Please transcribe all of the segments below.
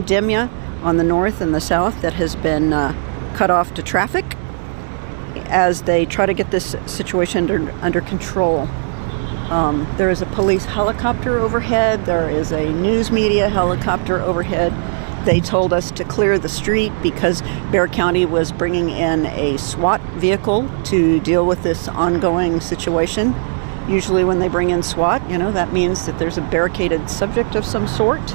Demya on the north and the south that has been cut off to traffic as they try to get this situation under control. There is a police helicopter overhead. There is a news media helicopter overhead. They told us to clear the street because Bexar County was bringing in a SWAT vehicle to deal with this ongoing situation. Usually when they bring in SWAT, that means that there's a barricaded subject of some sort.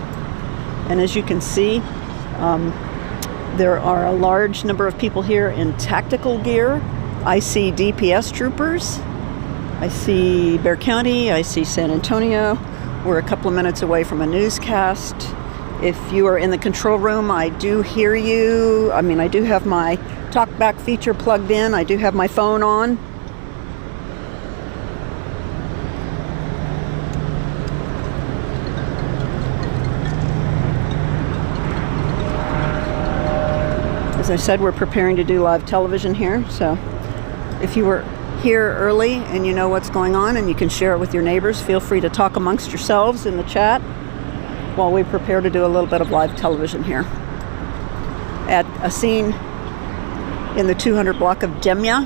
And as you can see, there are a large number of people here in tactical gear. I see DPS troopers. I see Bexar County. I see San Antonio. We're a couple of minutes away from a newscast. If you are in the control room, I do hear you. I do have my talkback feature plugged in. I do have my phone on. As I said, we're preparing to do live television here, so if you were here early and you know what's going on and you can share it with your neighbors, feel free to talk amongst yourselves in the chat while we prepare to do a little bit of live television here at a scene in the 200 block of Demya.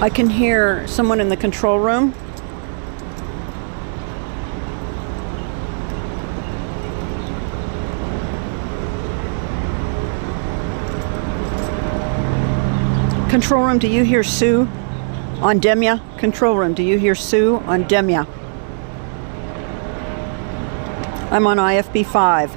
I can hear someone in the control room. Control room, do you hear Sue on Demya? Control room, do you hear Sue on Demya? I'm on IFB 5.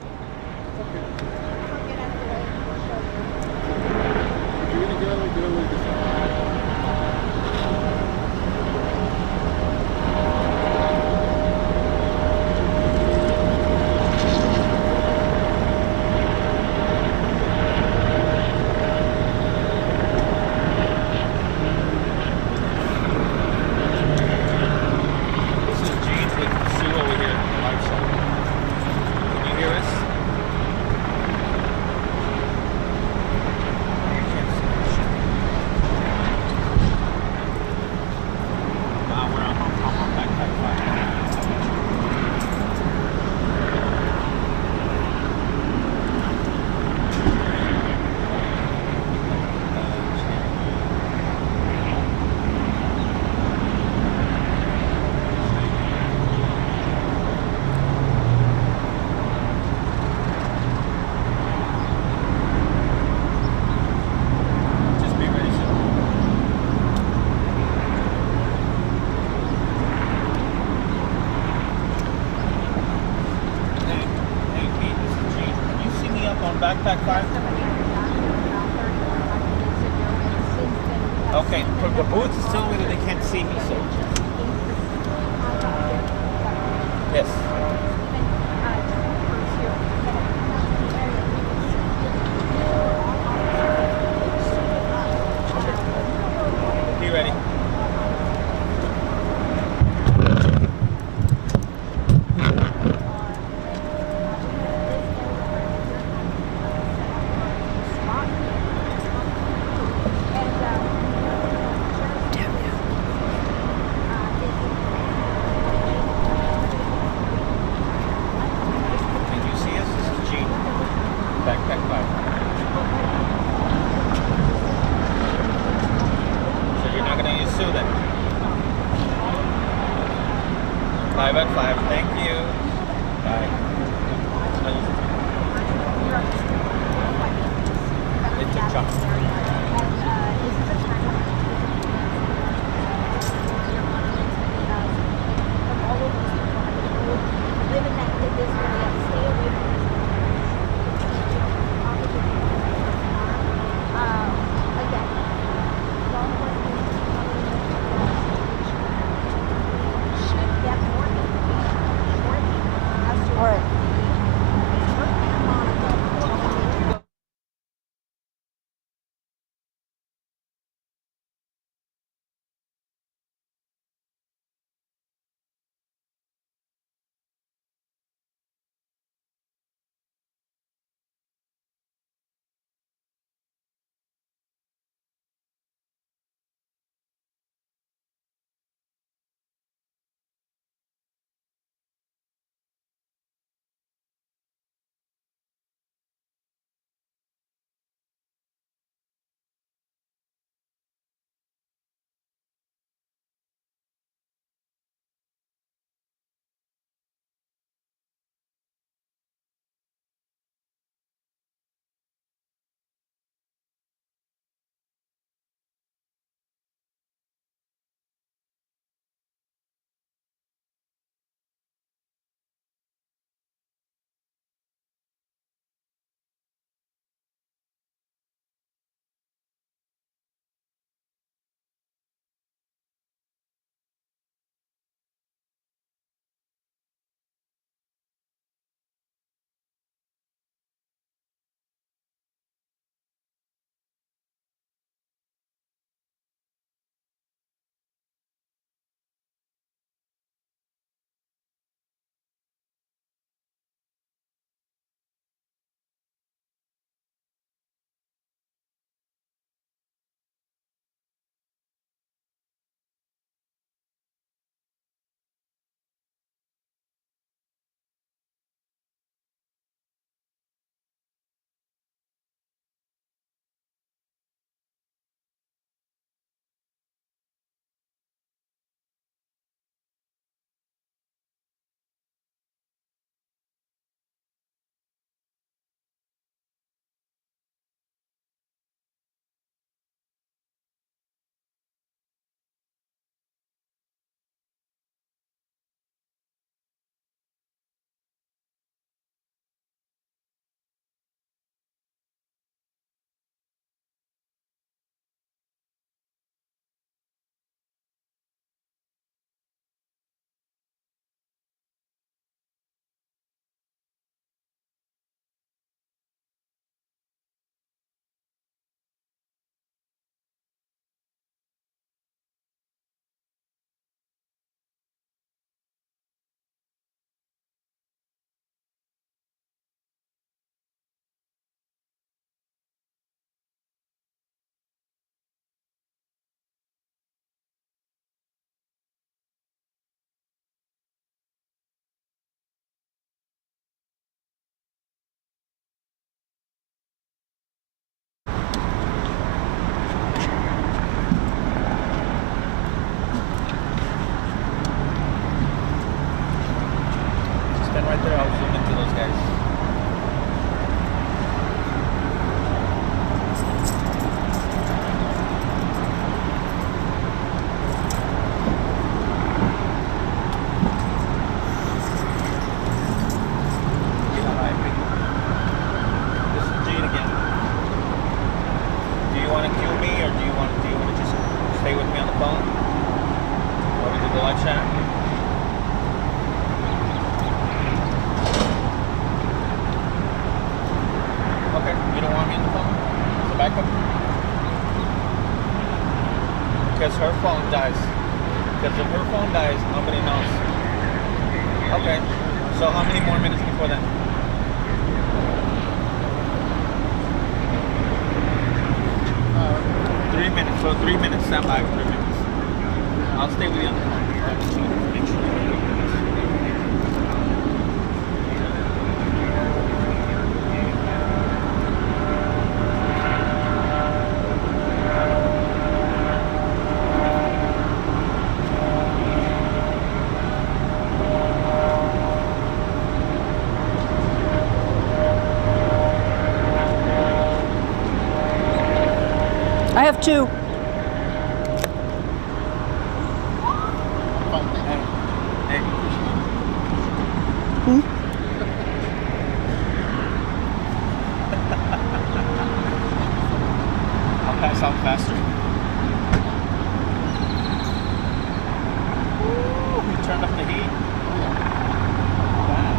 Backpack 5? Okay, but the booth is telling me that they can't see me, so. Yes. Be ready. BCSO then. 5 at 5. Thank you. Bye. It's a chunk. All right. Stand right there. I'll zoom into those guys. This is Gene again. Do you want to cue me, or do you want to just stay with me on the phone? Or we do the live chat? Okay, you don't want me on the phone? As a backup? Because her phone dies. Because if her phone dies, nobody knows. Okay, so how many more minutes before then? 3 minutes, so 3 minutes, stand by for 3 minutes. I'll stay with you on the phone. Make sure you do this. 2. Hey. Hmm? I'll pass out faster. Ooh, we turned up the heat. Wow.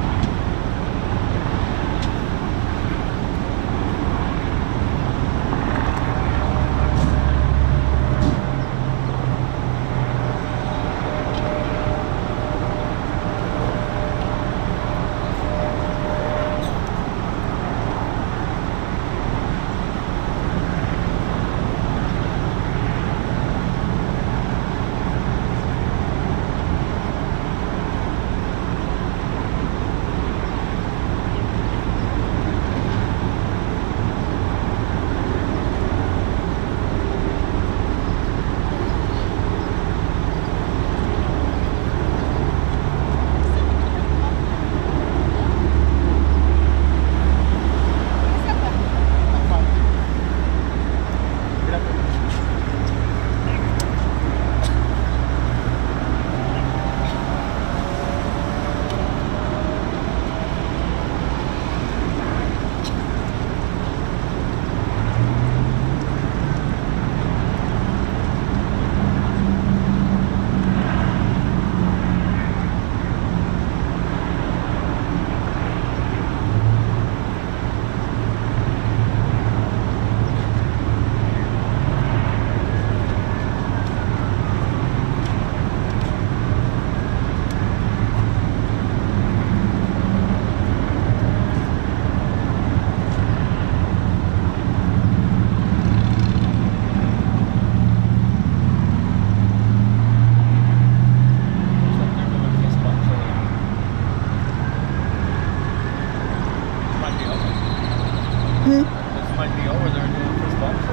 Hmm? This might be over there doing fist bumps.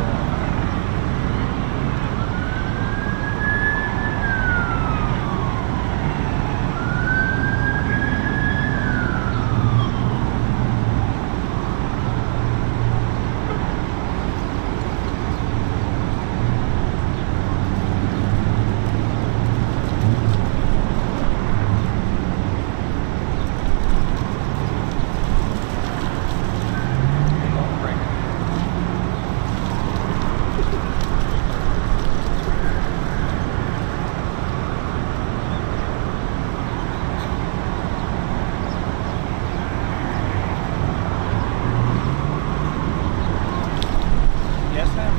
Yes, ma'am.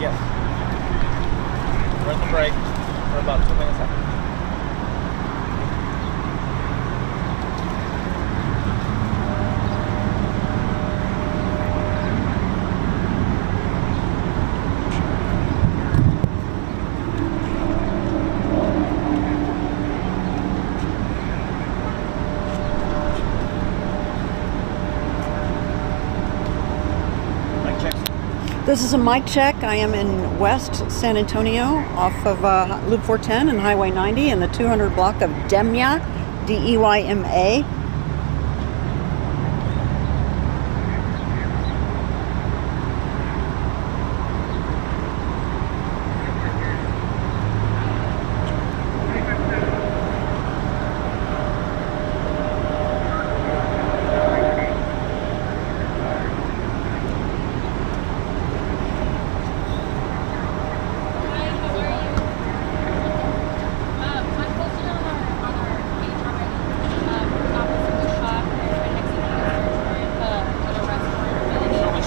Yes. We're at the break. We're about 2 minutes out. Mic check. This is a mic check. I am in West San Antonio off of Loop 410 and Highway 90 in the 200 block of Demya, D-E-Y-M-A.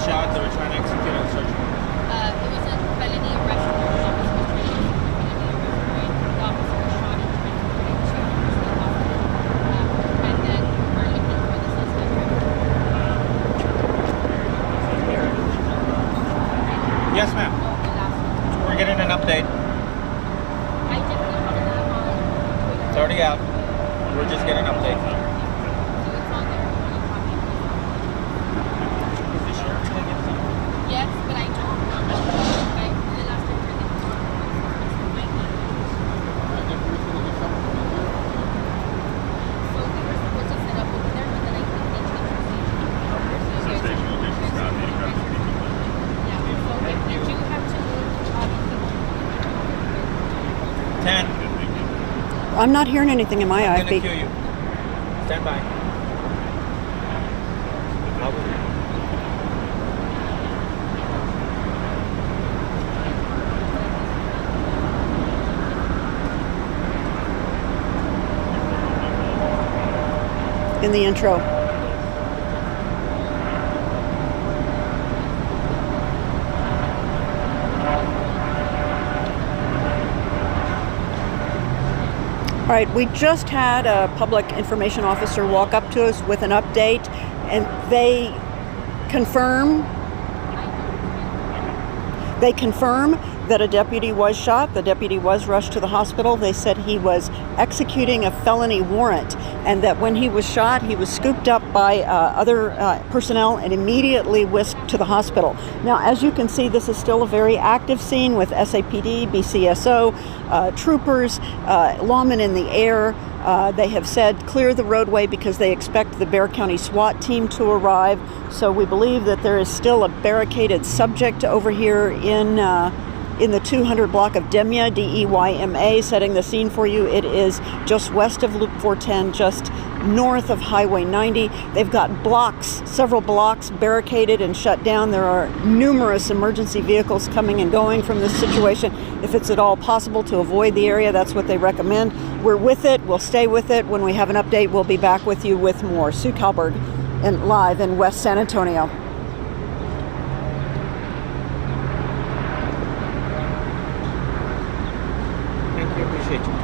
They were trying to execute a search warrant. It was a felony arrest warrant. The officer was trying to execute a felony arrest warrant. The officer was shot and transported to the hospital. And then we're looking for the suspect. Yes, ma'am. The last one. We're getting an update. I did put it on Twitter. It's already out. We're just getting an update. So it's on there. Is the sheriff going to get some? Yes, but I don't know. I the last time I think so we were supposed to set up over there, but then I think they changed the station. So Station location's not being yeah. So if you do have to 10. I'm not hearing anything in my I'm gonna IFB. kill you. Stand by. In the intro. All right, we just had a public information officer walk up to us with an update, and they confirm that a deputy was shot. The deputy was rushed to the hospital. They said he was executing a felony warrant, and that when he was shot, he was scooped up by other personnel and immediately whisked to the hospital. Now, as you can see, this is still a very active scene with SAPD, BCSO, troopers, lawmen in the air. They have said clear the roadway because they expect the Bexar County SWAT team to arrive. So we believe that there is still a barricaded subject over here in the 200 block of Demya, D-E-Y-M-A, setting the scene for you. It is just west of Loop 410, just north of Highway 90. They've got blocks, several blocks barricaded and shut down. There are numerous emergency vehicles coming and going from this situation. If it's at all possible to avoid the area, that's what they recommend. We're with it. We'll stay with it. When we have an update, we'll be back with you with more. Sue Kalberg, and live in West San Antonio. Thank you. Appreciate you.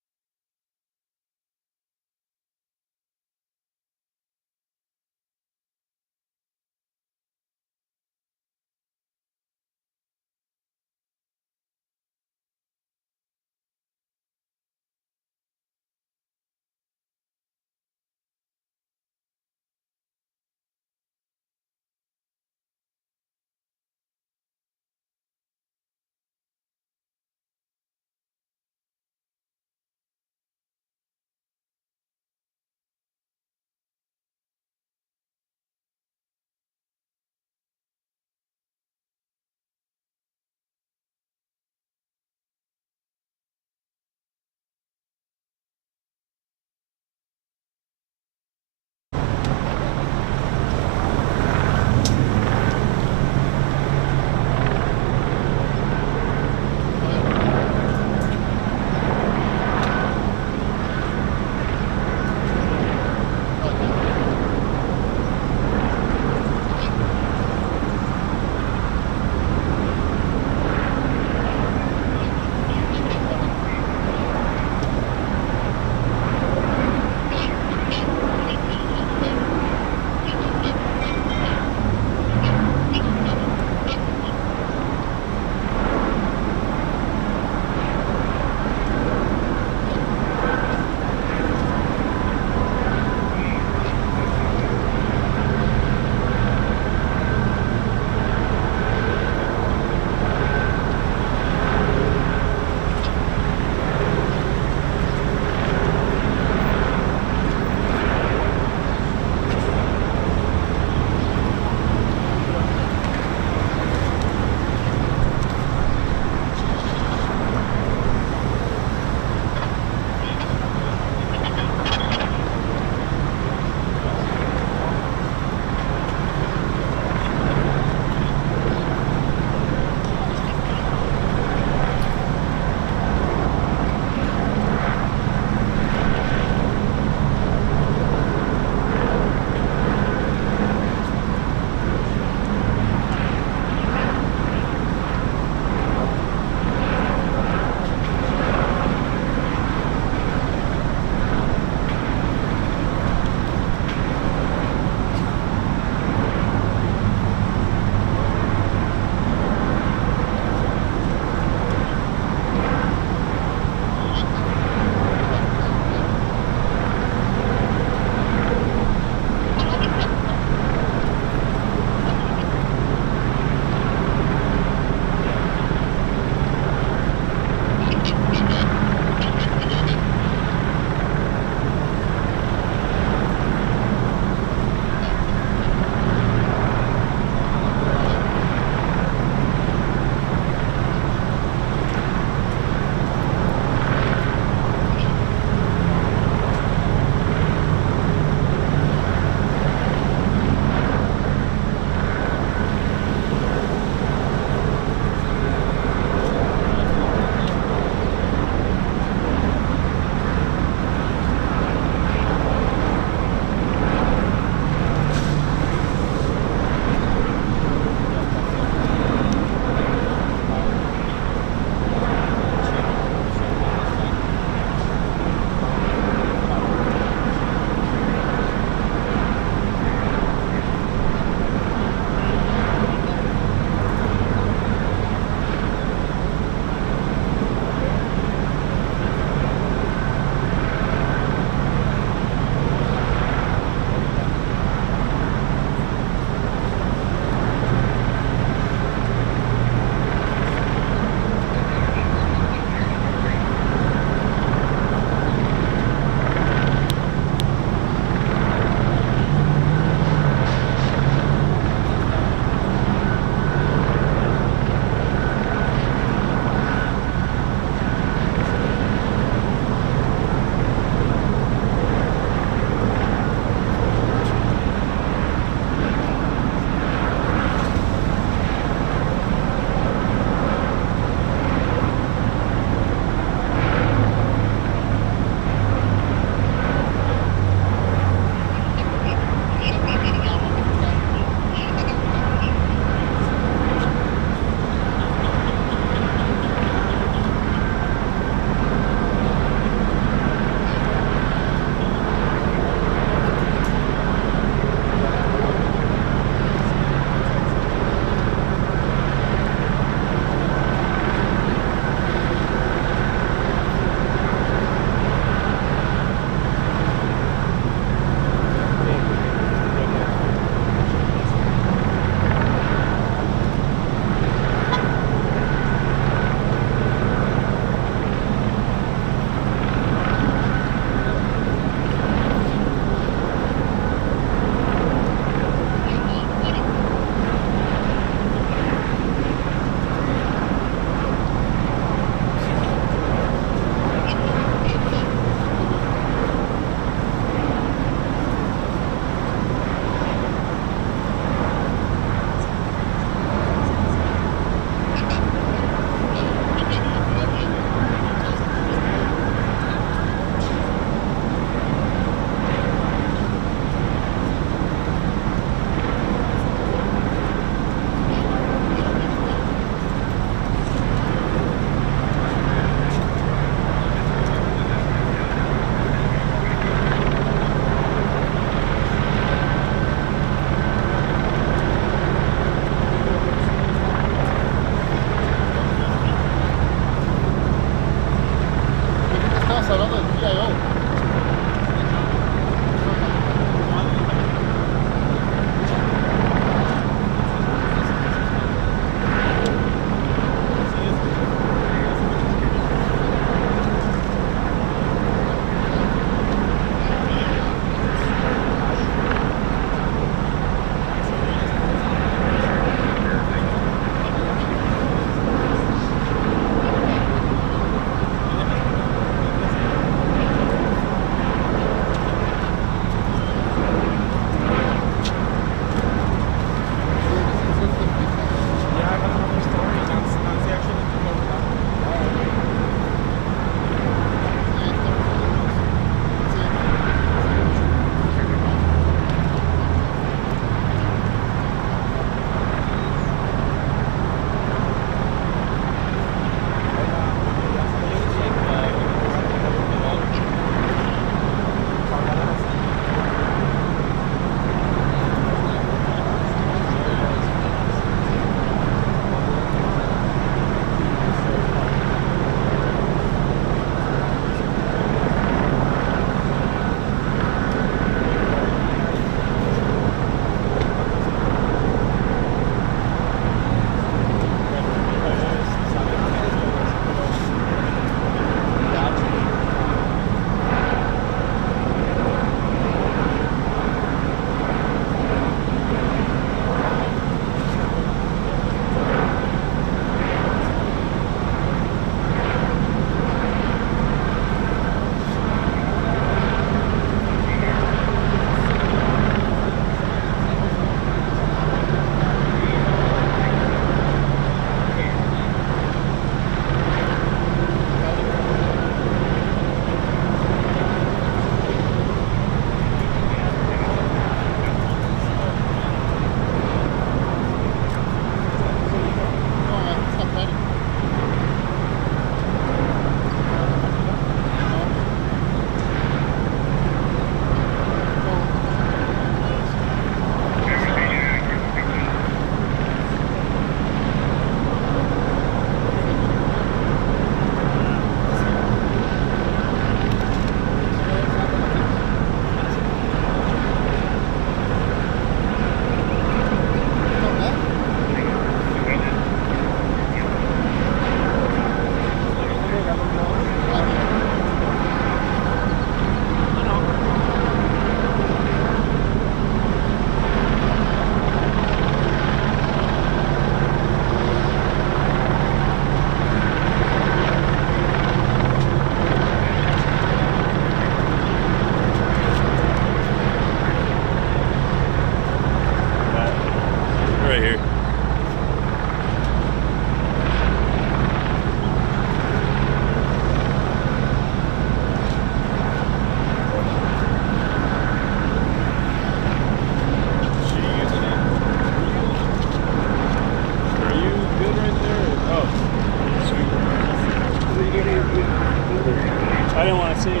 I didn't want to see you.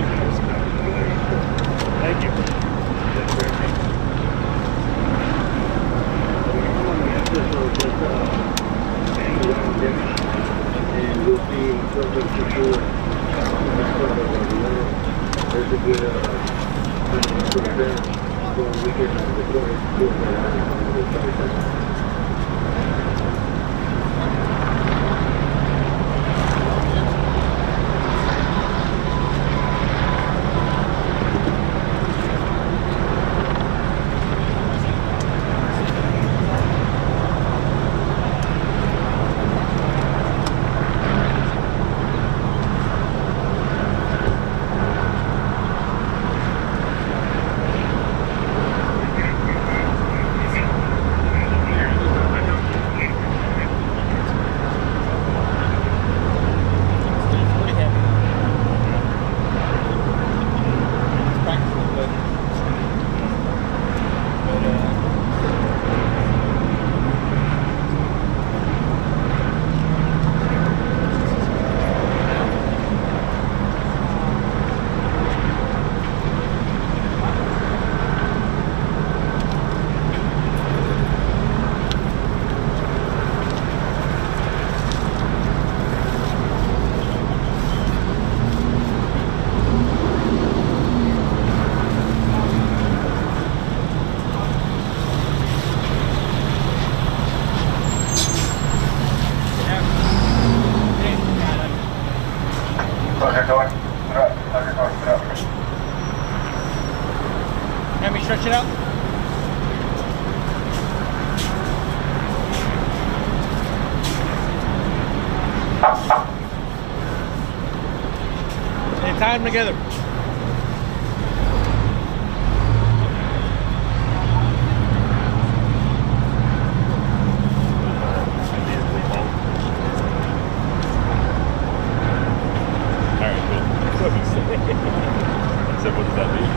Thank you. Let me stretch it out. And tie them together. So what does that mean?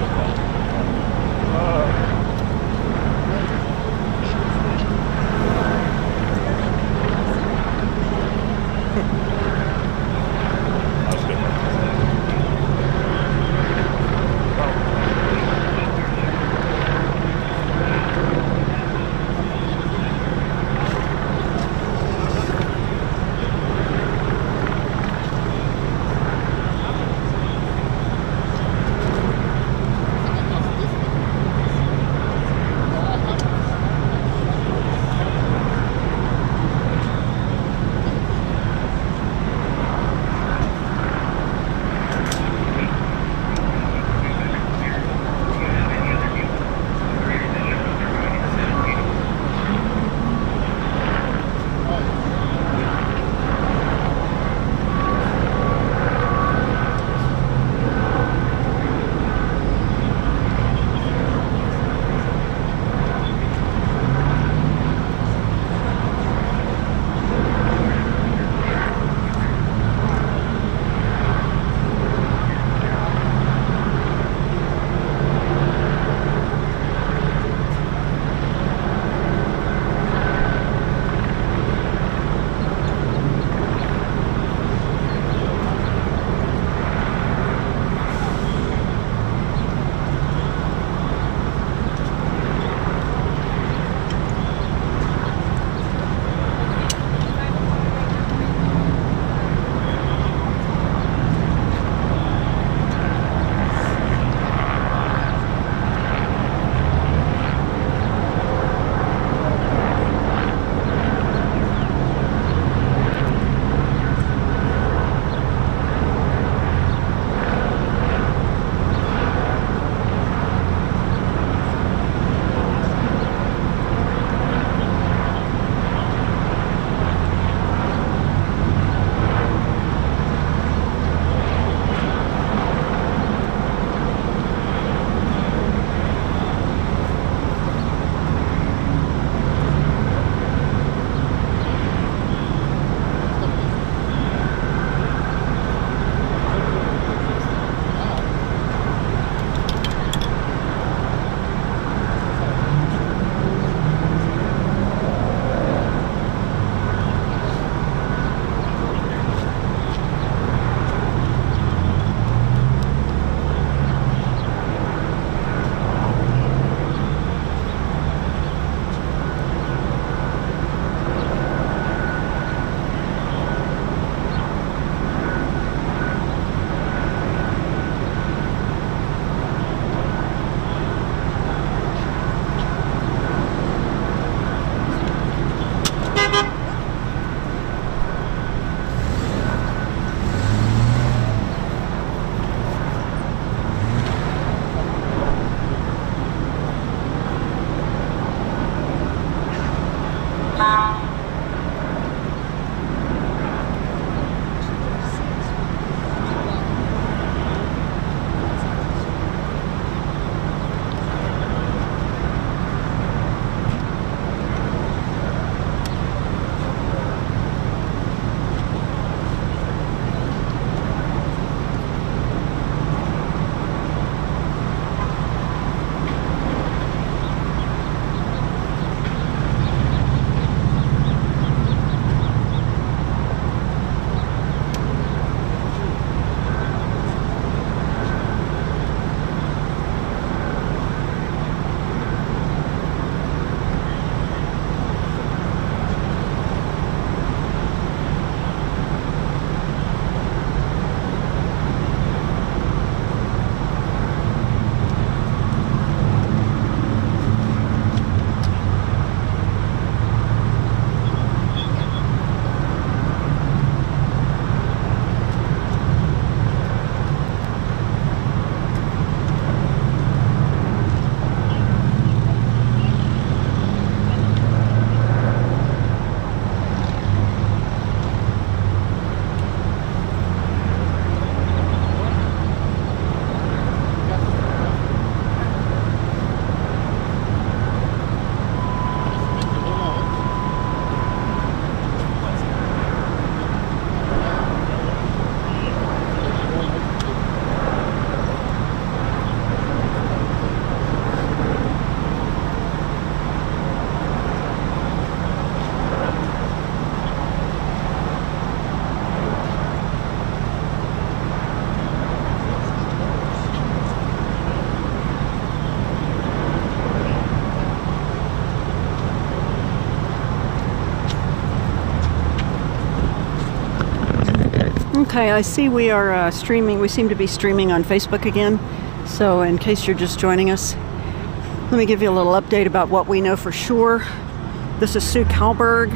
Okay, I see we are streaming. We seem to be streaming on Facebook again. So in case you're just joining us, let me give you a little update about what we know for sure. This is Sue Kalberg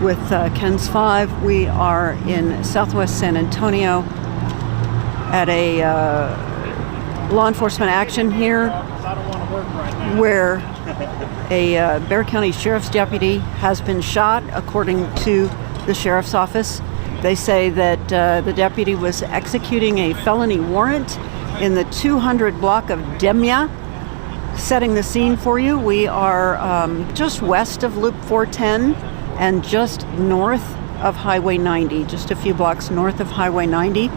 with Ken's 5. We are in Southwest San Antonio at a law enforcement action here where a Bexar County Sheriff's deputy has been shot, according to the Sheriff's Office. They say that the deputy was executing a felony warrant in the 200 block of Demya. Setting the scene for you, we are just west of Loop 410 and just north of Highway 90, just a few blocks north of Highway 90.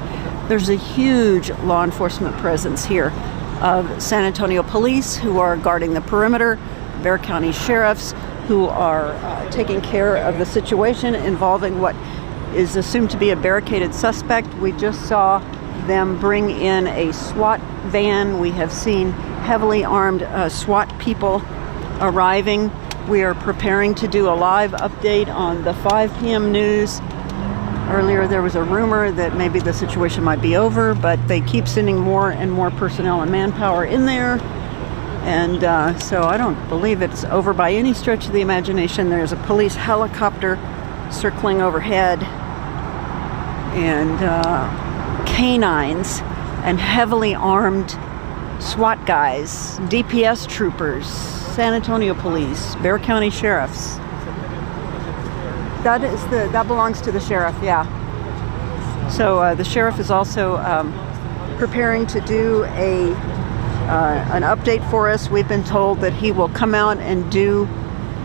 There's a huge law enforcement presence here of San Antonio police who are guarding the perimeter, Bexar County sheriffs who are taking care of the situation involving what is assumed to be a barricaded suspect. We just saw them bring in a SWAT van. We have seen heavily armed SWAT people arriving. We are preparing to do a live update on the 5 p.m. news. Earlier there was a rumor that maybe the situation might be over, but they keep sending more and more personnel and manpower in there. And so I don't believe it's over by any stretch of the imagination. There's a police helicopter circling overhead, and canines and heavily armed SWAT guys, DPS troopers, San Antonio police, Bexar County sheriffs. That belongs to the sheriff, yeah. So the sheriff is also preparing to do an update for us. We've been told that he will come out and do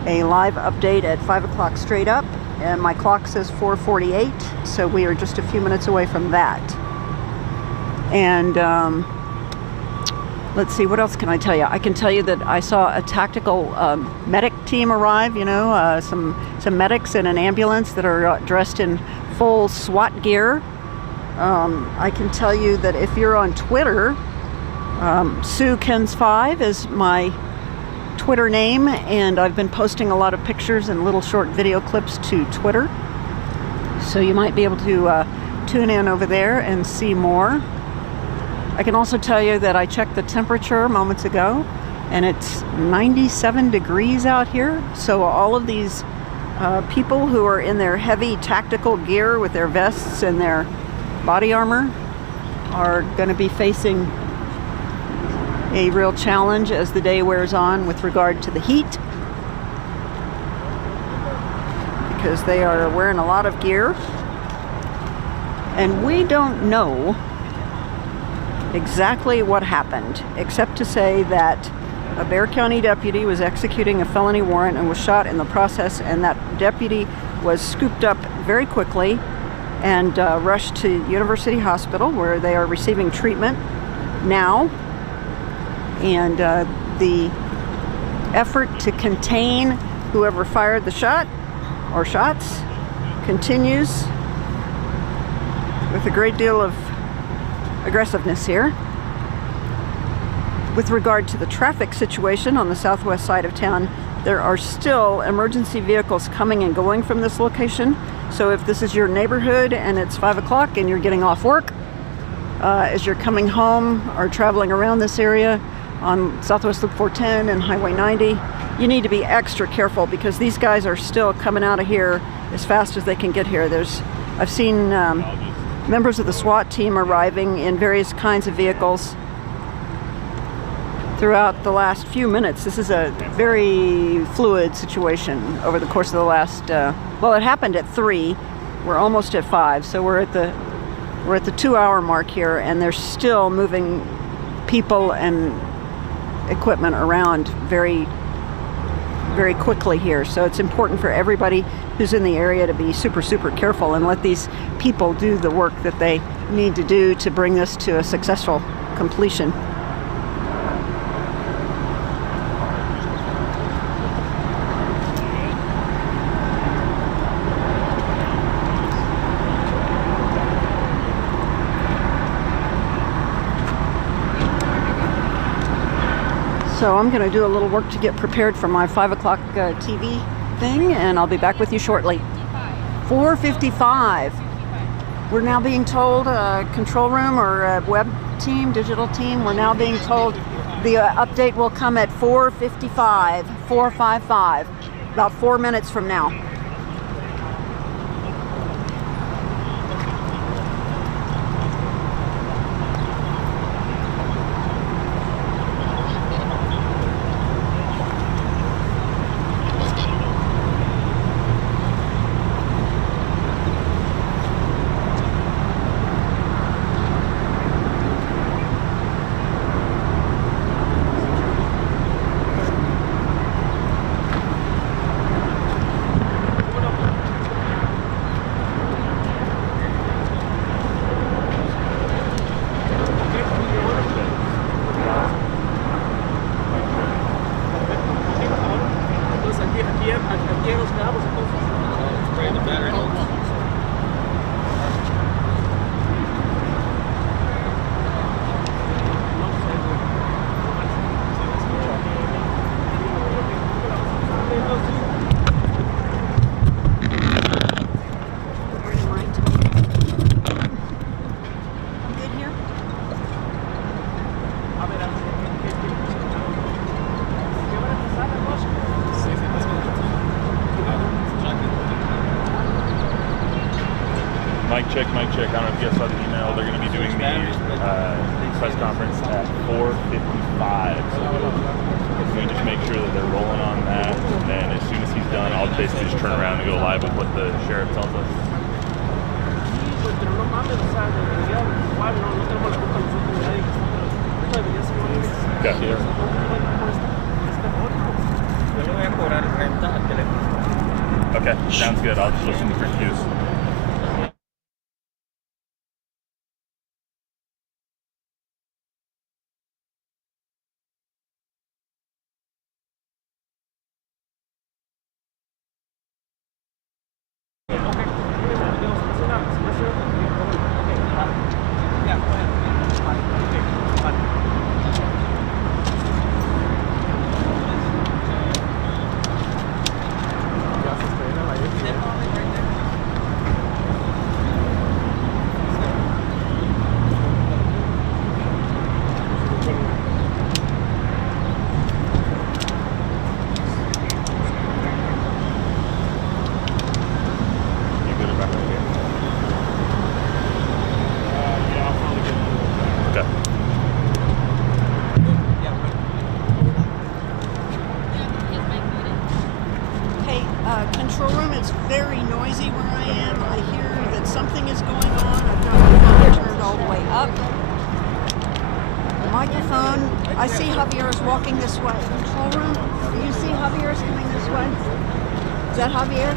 a live update at 5 o'clock straight up, and my clock says 4:48, so we are just a few minutes away from that. And let's see, what else can I tell you? I can tell you that I saw a tactical medic team arrive, some medics in an ambulance that are dressed in full SWAT gear. I can tell you that if you're on Twitter, Sue Ken's 5 is my Twitter name, and I've been posting a lot of pictures and little short video clips to Twitter. So you might be able to tune in over there and see more. I can also tell you that I checked the temperature moments ago, and it's 97 degrees out here. So all of these people who are in their heavy tactical gear with their vests and their body armor are going to be facing a real challenge as the day wears on with regard to the heat, because they are wearing a lot of gear, and we don't know exactly what happened, except to say that a Bexar County deputy was executing a felony warrant and was shot in the process, and that deputy was scooped up very quickly and rushed to University Hospital, where they are receiving treatment now. And the effort to contain whoever fired the shot or shots continues with a great deal of aggressiveness here. With regard to the traffic situation on the southwest side of town, there are still emergency vehicles coming and going from this location. So if this is your neighborhood and it's 5 o'clock and you're getting off work, as you're coming home or traveling around this area on Southwest Loop 410 and Highway 90, you need to be extra careful, because these guys are still coming out of here as fast as they can get here. I've seen members of the SWAT team arriving in various kinds of vehicles throughout the last few minutes. This is a very fluid situation over the course of the last, well, it happened at 3. We're almost at 5, so we're at the 2-hour mark here, and they're still moving people and equipment around very, very quickly here. So it's important for everybody who's in the area to be super, super careful and let these people do the work that they need to do to bring this to a successful completion. So I'm going to do a little work to get prepared for my 5 o'clock TV thing, and I'll be back with you shortly. 4:55. We're now being told, control room or web team, digital team, we're now being told the update will come at 4:55, 4:55, about 4 minutes from now. Mic check. I don't know if you guys saw the email. They're going to be doing the press conference at 4:55. So we just make sure that they're rolling on that. And then as soon as he's done, I'll basically just turn around and go live with what the sheriff tells us. Okay. Okay, sounds good. I'll just listen for cues. Control room, it's very noisy where I am. I hear that something is going on. I've got my phone turned all the way up. The microphone, I see Javier is walking this way. Control room, do you see Javier is coming this way? Is that Javier?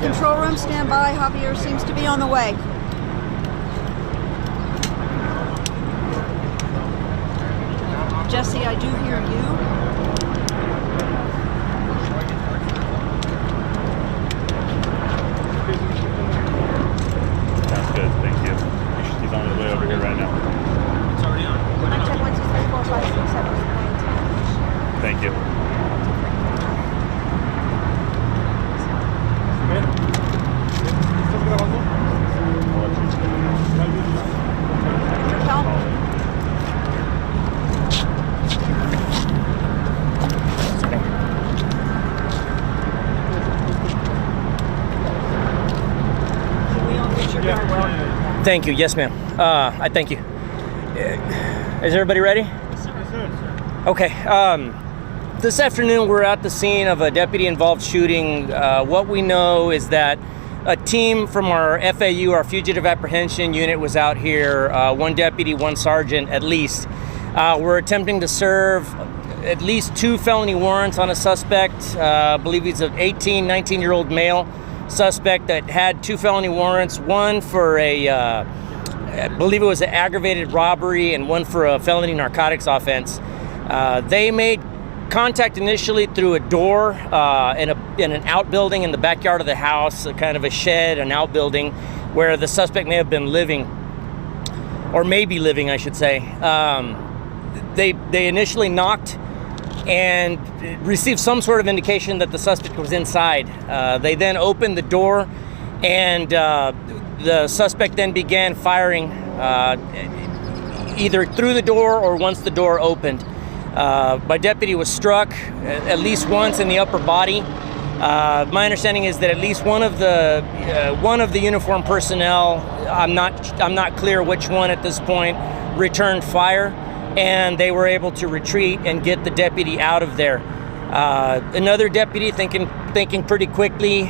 Control room, stand by. Javier seems to be on the way. Jesse, I do hear you. Thank you. Thank you. Yes, ma'am. I thank you. Is everybody ready? Okay. This afternoon, we're at the scene of a deputy-involved shooting. What we know is that a team from our FAU, our Fugitive Apprehension Unit, was out here. One deputy, one sergeant, at least. We're attempting to serve at least 2 felony warrants on a suspect. I believe he's an 18, 19-year-old male suspect that had 2 felony warrants, one for I believe it was an aggravated robbery, and one for a felony narcotics offense. They made contact initially through a door in an outbuilding in the backyard of the house, kind of a shed, an outbuilding, where the suspect may have been living, or maybe living, I should say. They initially knocked and received some sort of indication that the suspect was inside. They then opened the door, and The suspect then began firing either through the door or once the door opened. My deputy was struck at least once in the upper body. My understanding is that at least one of the uniformed personnel, I'm not clear which one at this point, returned fire, and they were able to retreat and get the deputy out of there. Another deputy, thinking pretty quickly,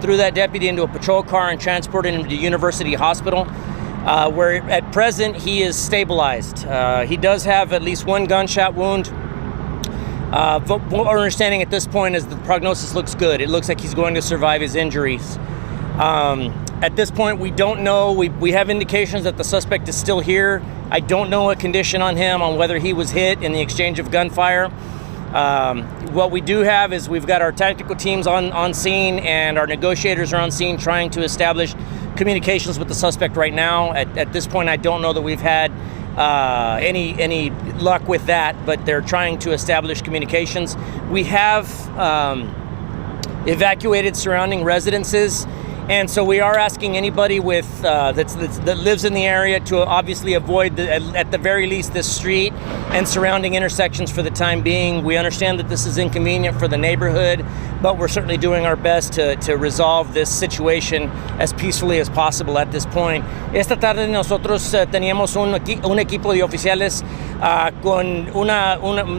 threw that deputy into a patrol car and transported him to University Hospital, where at present he is stabilized. He does have at least one gunshot wound. But our understanding at this point is the prognosis looks good. It looks like he's going to survive his injuries. At this point, we don't know. We have indications that the suspect is still here. I don't know a condition on him on whether he was hit in the exchange of gunfire. What we do have is we've got our tactical teams on scene, and our negotiators are on scene trying to establish communications with the suspect right now. At this point, I don't know that we've had any luck with that, but they're trying to establish communications. We have evacuated surrounding residences, and so we are asking anybody with that lives in the area to obviously avoid at the very least this street and surrounding intersections for the time being. We understand that this is inconvenient for the neighborhood, but we're certainly doing our best to resolve this situation as peacefully as possible at this point. Esta tarde nosotros teníamos un equipo de oficiales con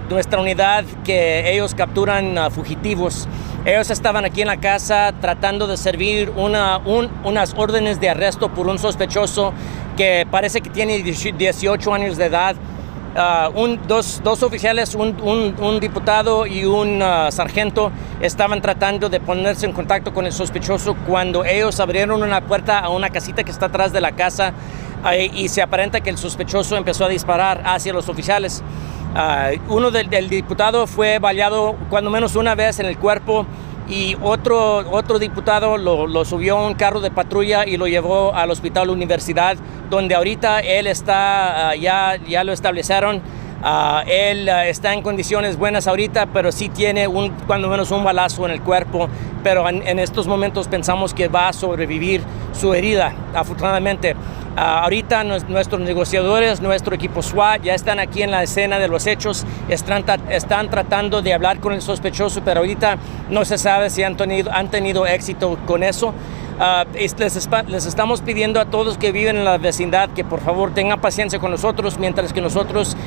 nuestra unidad que ellos capturan fugitivos. Ellos estaban aquí en la casa tratando de servir unas órdenes de arresto por un sospechoso que parece que tiene 18 años de edad. Dos oficiales, un diputado y un sargento estaban tratando de ponerse en contacto con el sospechoso cuando ellos abrieron una puerta a una casita que está atrás de la casa y se aparenta que el sospechoso empezó a disparar hacia los oficiales. Uno del diputado fue baleado cuando menos una vez en el cuerpo y otro diputado lo subió a un carro de patrulla y lo llevó al hospital Universidad, donde ahorita él está, ya lo establecieron. Él está en condiciones buenas ahorita, pero sí tiene cuando menos un balazo en el cuerpo, pero en estos momentos pensamos que va a sobrevivir su herida, afortunadamente. Ahorita nuestros negociadores, nuestro equipo SWAT ya están aquí en la escena de los hechos, están tratando de hablar con el sospechoso, pero ahorita no se sabe si han tenido éxito con eso. Les estamos pidiendo a todos que viven en la vecindad que por favor tengan paciencia con nosotros mientras que nosotros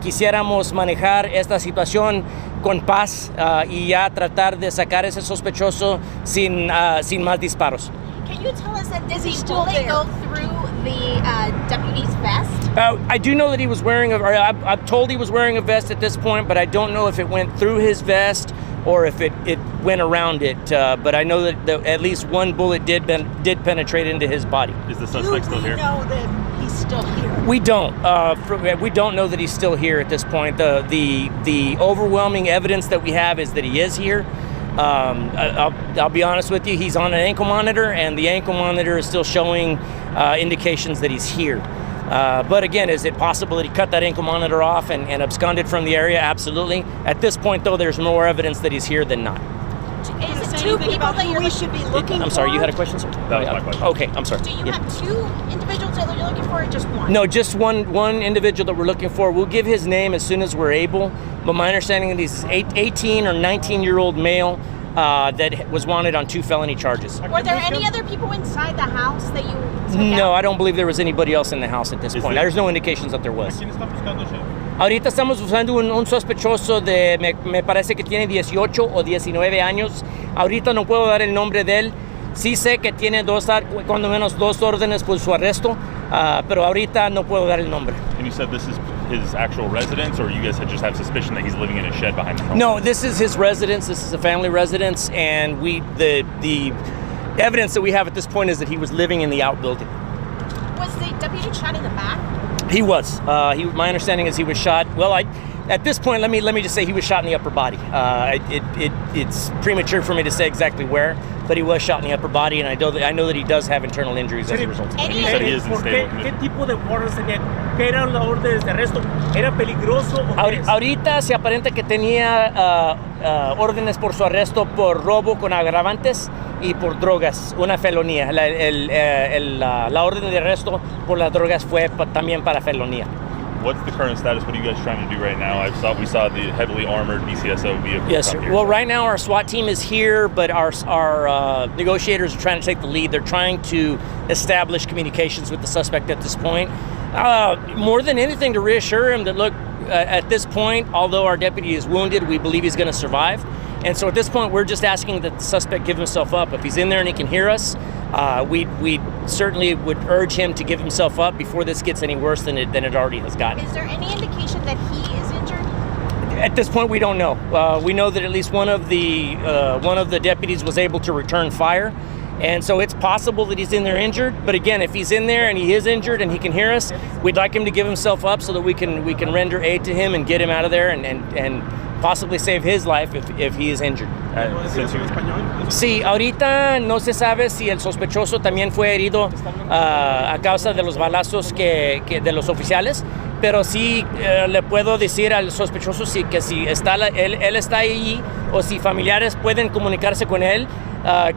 quisiéramos manejar esta situación con paz y ya tratar de sacar ese sospechoso sin más disparos. Can you tell us that did the bullet go through the deputy's vest? I do know that he was wearing I'm told he was wearing a vest at this point, but I don't know if it went through his vest or if it went around it. But I know that at least one bullet did penetrate into his body. Is the suspect still here? Do we know that he's still here? We don't. We don't know that he's still here at this point. The overwhelming evidence that we have is that he is here. I'll be honest with you, he's on an ankle monitor, and the ankle monitor is still showing indications that he's here. But again, is it possible that he cut that ankle monitor off and absconded from the area? Absolutely. At this point, though, there's more evidence that he's here than not. Is it two people that we should be looking for? I'm sorry, you had a question, sir? That was my question. Okay, I'm sorry. Do you have two individuals that you're looking for, or just one? No, just one individual that we're looking for. We'll give his name as soon as we're able. But my understanding is he's 18 or 19-year-old male that was wanted on 2 felony charges. Were there any other people inside the house that you took No, out? I don't believe there was anybody else in the house at this point. There's no indications that there was. Ahorita estamos usando un sospechoso me parece que tiene 18 o 19 años. Ahorita no puedo dar el nombre de él. Sí sé que tiene cuando menos 2 órdenes por su arresto, pero ahorita no puedo dar el nombre. And you said this is his actual residence, or you guys just have suspicion that he's living in a shed behind the home? No, this is his residence. This is a family residence, and the evidence that we have at this point is that he was living in the outbuilding. Was the deputy shot in the back? He was. My understanding is he was shot. Well, at this point, let me just say he was shot in the upper body. It's premature for me to say exactly where, but he was shot in the upper body, and I know that he does have internal injuries as a result of it. You said he is in stable ¿Qué condition. tipo de órdenes tenía? ¿Qué eran las órdenes de arresto? ¿Era peligroso o qué es? Ahorita se aparenta que tenía órdenes por su arresto por robo con agravantes y por drogas, una felonía. La orden de arresto por las drogas fue también para felonía. What's the current status? What are you guys trying to do right now? We saw the heavily armored BCSO vehicle. Yes, sir. Well, right now our SWAT team is here, but our negotiators are trying to take the lead. They're trying to establish communications with the suspect at this point. More than anything, to reassure him that, look, at this point, although our deputy is wounded, we believe he's going to survive. And so at this point, we're just asking that the suspect give himself up. If he's in there and he can hear us, we certainly would urge him to give himself up before this gets any worse than it already has gotten. Is there any indication that he is injured? At this point, we don't know. We know that at least one of the deputies was able to return fire, and so it's possible that he's in there injured. But again, if he's in there and he is injured and he can hear us, we'd like him to give himself up so that we can render aid to him and get him out of there and possibly save his life if he is injured. Sí, ahorita no se sabe si el sospechoso también fue herido a causa de los balazos de los oficiales, pero sí le puedo decir al sospechoso que si él está ahí o si familiares pueden comunicarse con él,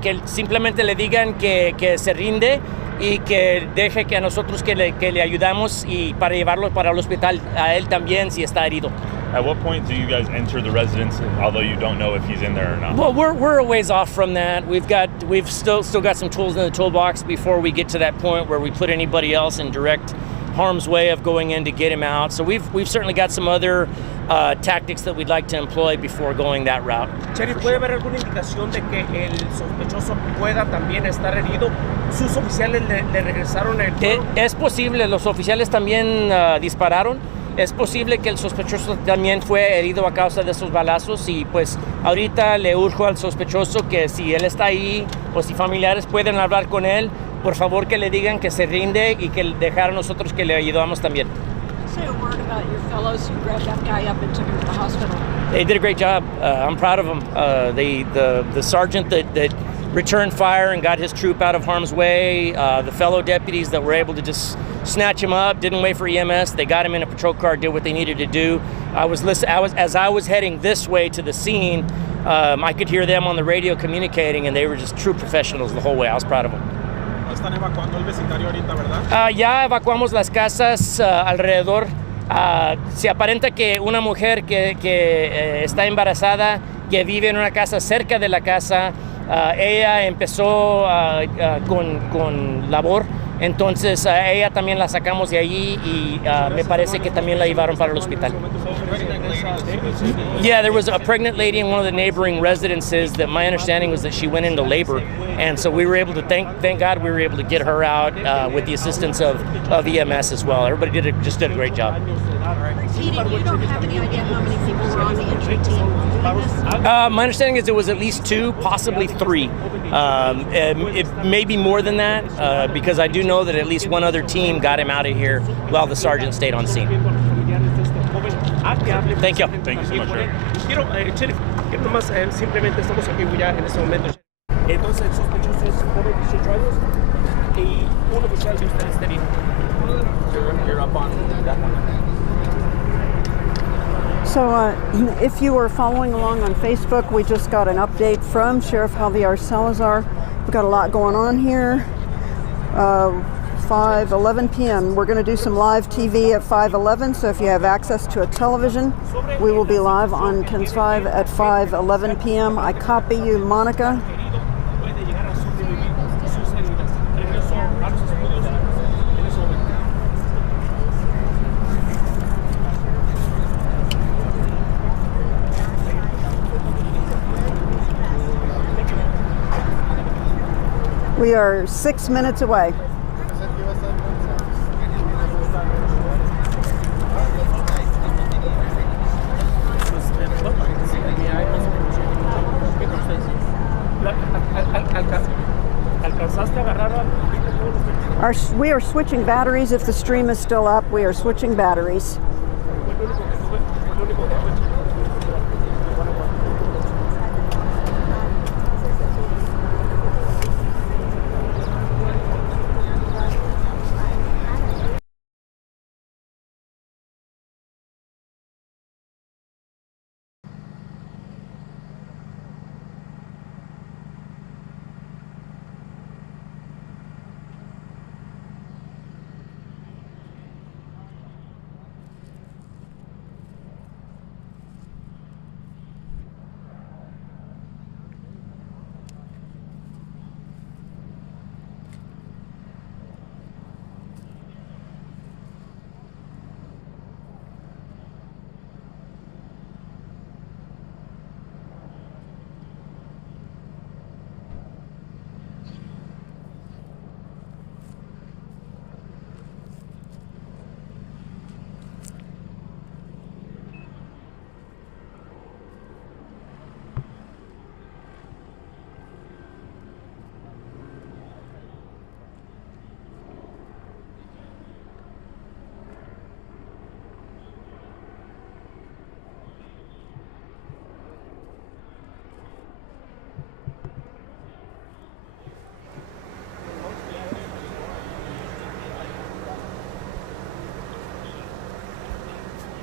que simplemente le digan que se rinde y que deje que a nosotros que le ayudamos y para llevarlo para el hospital a él también si está herido. At what point do you guys enter the residence, although you don't know if he's in there or not? Well, we're a ways off from that. We've still got some tools in the toolbox before we get to that point where we put anybody else in direct harm's way of going in to get him out. So we've certainly got some other tactics that we'd like to employ before going that route. Sheriff, ¿puede haber alguna indicación de que el sospechoso pueda también estar herido? ¿Sus oficiales le regresaron el fuego? Es posible, los oficiales también dispararon. Es posible que el sospechoso también fue herido a causa de esos balazos y pues ahorita le urjo al sospechoso que si él está ahí o si familiares pueden hablar con él, por favor que le digan que se rinde y que dejar a nosotros que le ayudamos también. Say a word about your fellows who grabbed that guy up and took him to the hospital. They did a great job. I'm proud of them. The sergeant that returned fire and got his troop out of harm's way, the fellow deputies that were able to just snatch him up, didn't wait for EMS. They got him in a patrol car, did what they needed to do. As I was heading this way to the scene, I could hear them on the radio communicating, and they were just true professionals the whole way. I was proud of them. Están evacuando el vecindario ahorita, ¿verdad? Ya evacuamos las casas alrededor. Se aparenta que una mujer que está embarazada, que vive en una casa cerca de la casa, ella empezó con labor. Entonces ella también la sacamos de allí y me parece que también la llevaron para el hospital. Yeah, there was a pregnant lady in one of the neighboring residences that my understanding was that she went into labor, and so we were able to thank God we were able to get her out with the assistance of EMS as well. Everybody just did a great job. Petey, you don't have any idea how many people were on the injury team doing this? My understanding is it was at least 2, possibly 3. It may be more than that because I do know that at least one other team got him out of here while the sergeant stayed on scene. Thank you. Thank you so much, Sheriff. Quiero, Sheriff, que nomás simplemente estamos en vivo ya en este momento. Entonces el sospechoso es joven, 18 años y un oficial de ustedes está herido. You're up on that one. So if you were following along on Facebook, we just got an update from Sheriff Javier Salazar. We've got a lot going on here. 5:11 p.m. We're going to do some live TV at 5:11, so if you have access to a television, we will be live on KENS 5 at 5:11 p.m. I copy you, Monica. We are 6 minutes away. We are switching batteries. If the stream is still up, we are switching batteries.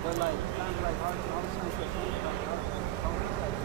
But like, kind of like all the signs that come like always like.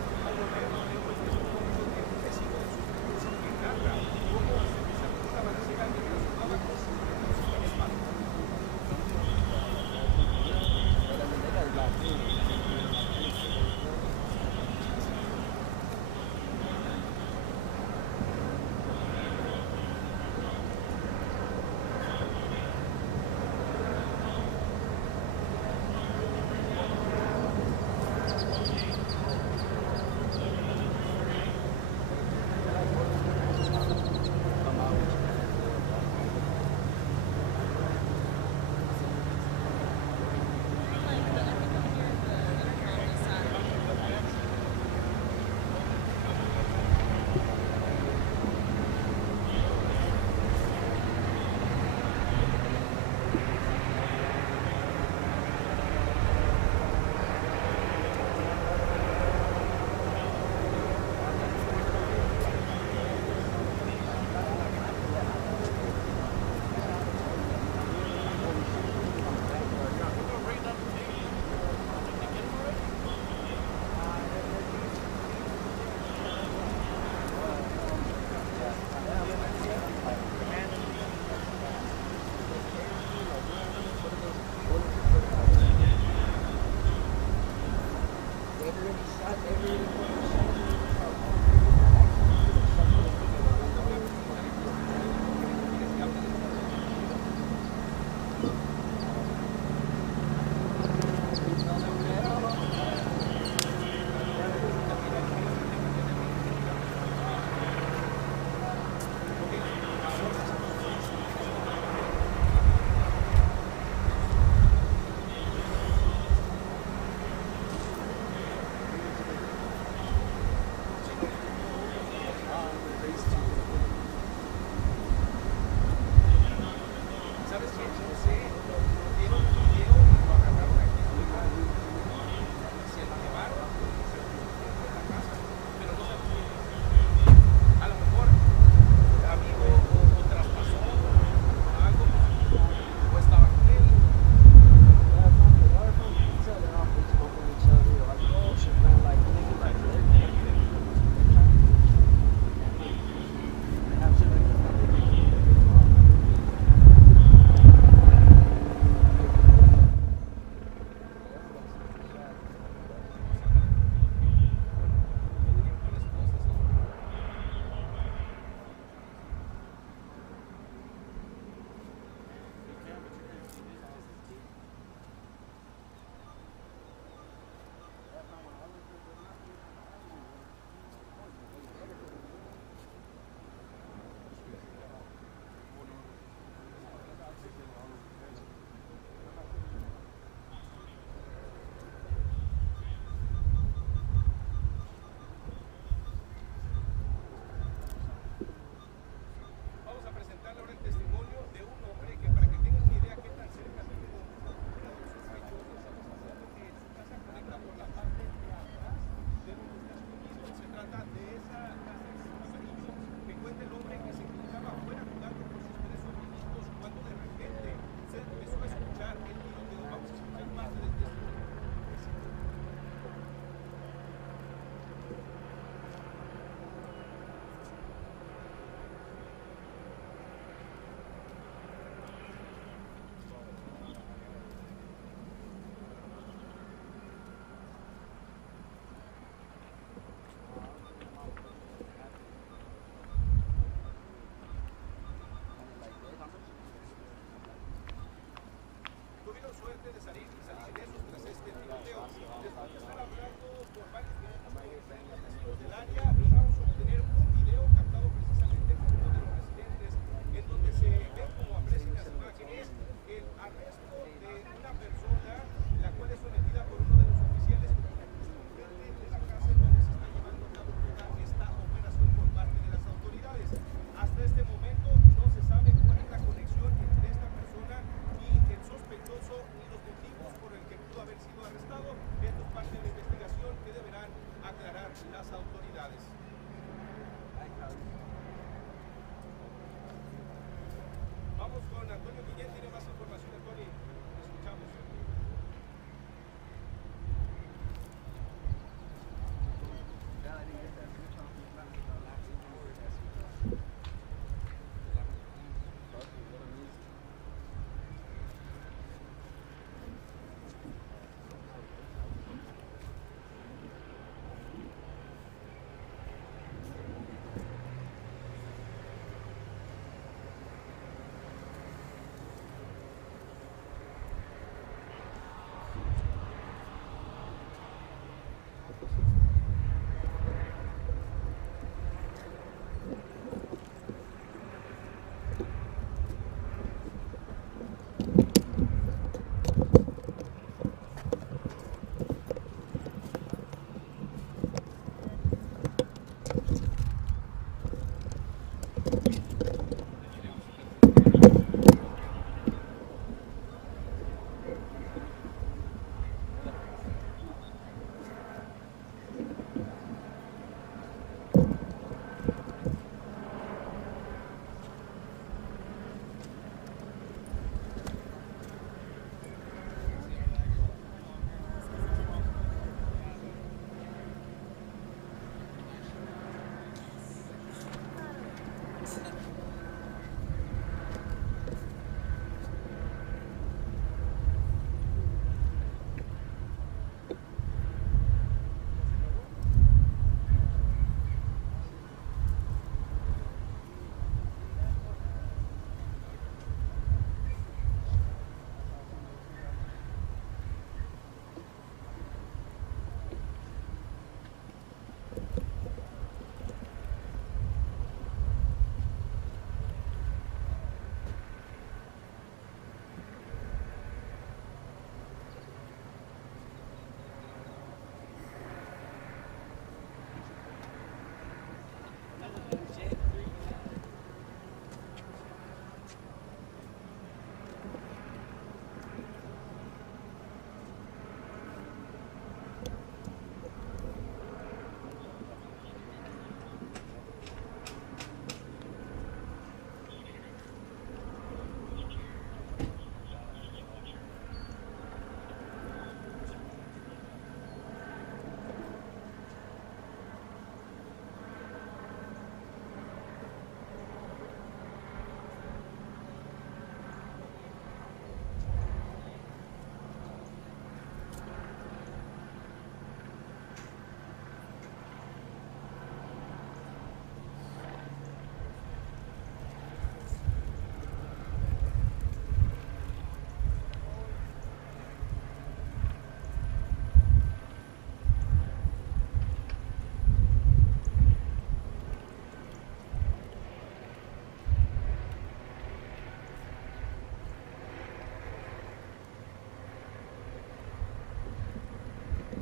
las autoridades.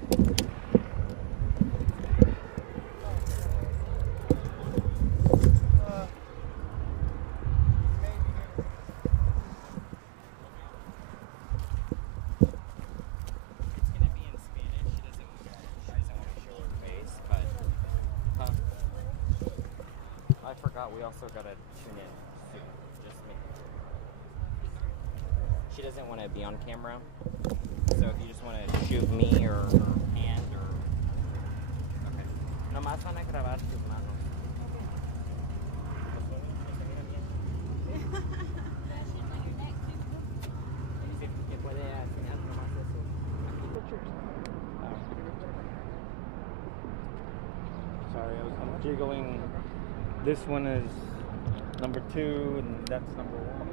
It's gonna be in Spanish. She doesn't want to show her face, but I forgot we also gotta tune in soon. Just me. She doesn't want to be on camera, so if you just want to shoot me or her hand or okay. Nomás van a grabar tus manos. ¿Qué puede enseñar nomás eso? Sorry, I'm jiggling. This one is number 2, and that's number 1.